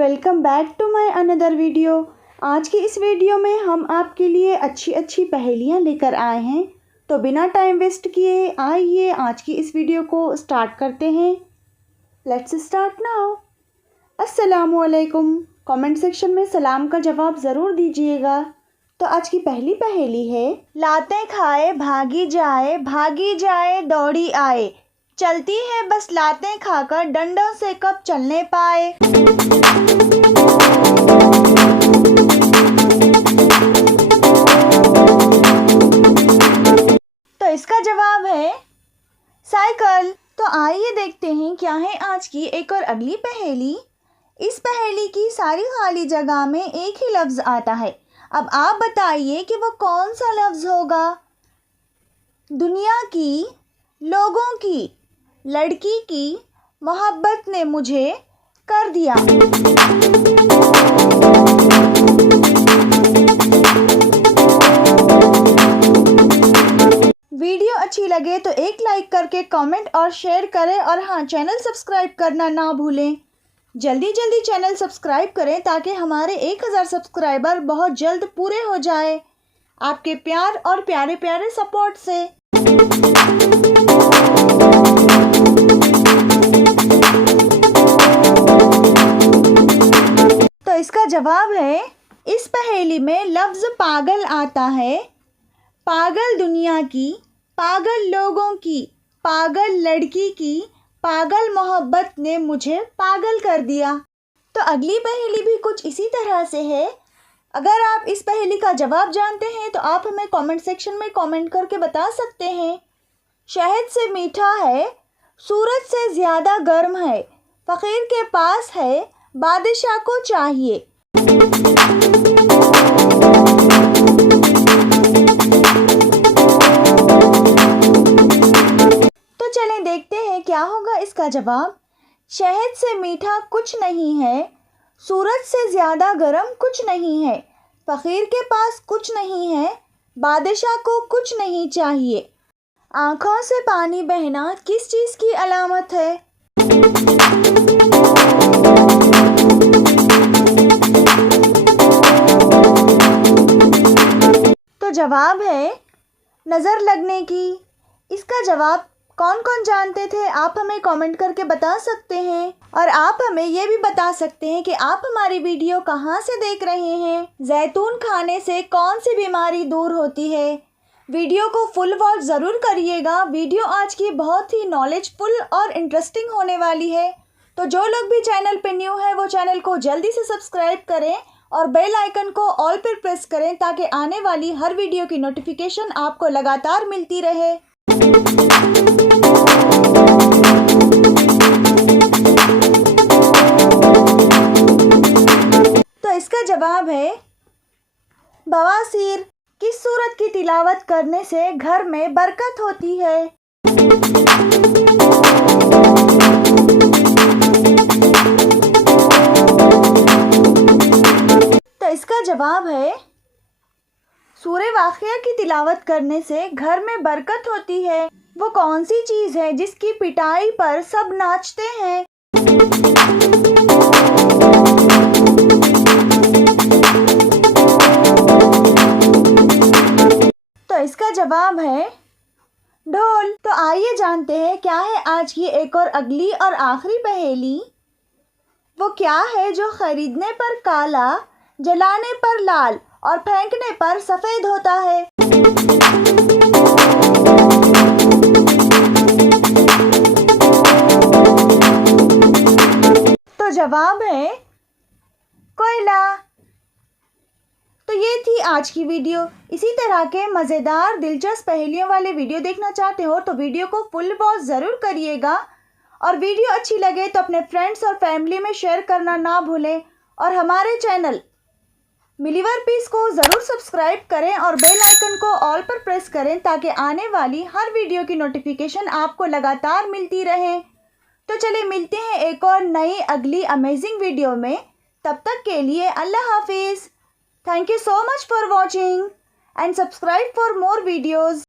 Welcome back to my another video. आज की इस वीडियो में हम आपके लिए अच्छी अच्छी पहेलियां लेकर आए हैं। तो बिना टाइम वेस्ट किए आइए आज की इस वीडियो को स्टार्ट करते हैं। Let's start now. अस्सलामुअलैकुम। कमेंट सेक्शन में सलाम का जवाब ज़रूर दीजिएगा। तो आज की पहली पहेली है, लातें खाए भागी जाए दौड़ी आए, चलती है बस लातें खाकर डंडों से कब चलने पाए। तो इसका जवाब है साइकिल। तो आइए देखते हैं क्या है आज की एक और अगली पहेली। इस पहेली की सारी खाली जगह में एक ही लफ्ज़ आता है। अब आप बताइए कि वो कौन सा लफ्ज़ होगा। दुनिया की, लोगों की, लड़की की मोहब्बत ने मुझे कर दिया। वीडियो अच्छी लगे तो एक लाइक करके कमेंट और शेयर करें, और हाँ, चैनल सब्सक्राइब करना ना भूलें। जल्दी जल्दी चैनल सब्सक्राइब करें ताकि हमारे 1000 सब्सक्राइबर बहुत जल्द पूरे हो जाए, आपके प्यार और प्यारे प्यारे सपोर्ट से। तो इसका जवाब है, इस पहेली में लफ्ज़ पागल आता है। पागल दुनिया की, पागल लोगों की, पागल लड़की की, पागल मोहब्बत ने मुझे पागल कर दिया। तो अगली पहेली भी कुछ इसी तरह से है। अगर आप इस पहेली का जवाब जानते हैं तो आप हमें कमेंट सेक्शन में कमेंट करके बता सकते हैं। शहद से मीठा है, सूरज से ज़्यादा गर्म है, फ़कीर के पास है, बादशाह को चाहिए। तो चलें देखते हैं क्या होगा इसका जवाब। शहद से मीठा कुछ नहीं है, सूरज से ज़्यादा गर्म कुछ नहीं है, फ़कीर के पास कुछ नहीं है, बादशाह को कुछ नहीं चाहिए। आँखों से पानी बहना किस चीज़ की अलामत है? तो जवाब है नज़र लगने की। इसका जवाब कौन कौन जानते थे आप हमें कमेंट करके बता सकते हैं, और आप हमें ये भी बता सकते हैं कि आप हमारी वीडियो कहाँ से देख रहे हैं। जैतून खाने से कौन सी बीमारी दूर होती है? वीडियो को फुल वॉच ज़रूर करिएगा। वीडियो आज की बहुत ही नॉलेजफुल और इंटरेस्टिंग होने वाली है। तो जो लोग भी चैनल पे न्यू है वो चैनल को जल्दी से सब्सक्राइब करें और बेल आइकन को ऑल पर प्रेस करें ताकि आने वाली हर वीडियो की नोटिफिकेशन आपको लगातार मिलती रहे। तो इसका जवाब है बवासीर। किस सूरत की तिलावत करने से घर में बरकत होती है? तो इसका जवाब है सूरे वाक़िया की तिलावत करने से घर में बरकत होती है। वो कौन सी चीज़ है जिसकी पिटाई पर सब नाचते हैं? तो इसका जवाब है ढोल। तो आइए जानते हैं क्या है आज की एक और अगली और आखिरी पहेली। वो क्या है जो खरीदने पर काला, जलाने पर लाल और फेंकने पर सफ़ेद होता है? तो जवाब है कोयला। तो ये थी आज की वीडियो। इसी तरह के मज़ेदार दिलचस्प पहेलियों वाले वीडियो देखना चाहते हो तो वीडियो को फुल वॉच ज़रूर करिएगा, और वीडियो अच्छी लगे तो अपने फ्रेंड्स और फैमिली में शेयर करना ना भूलें, और हमारे चैनल मिलीवर पीस को ज़रूर सब्सक्राइब करें और बेल आइकन को ऑल पर प्रेस करें ताकि आने वाली हर वीडियो की नोटिफिकेशन आपको लगातार मिलती रहे। तो चलिए मिलते हैं एक और नई अगली अमेजिंग वीडियो में। तब तक के लिए अल्लाह हाफिज़। Thank you so much for watching and subscribe for more videos.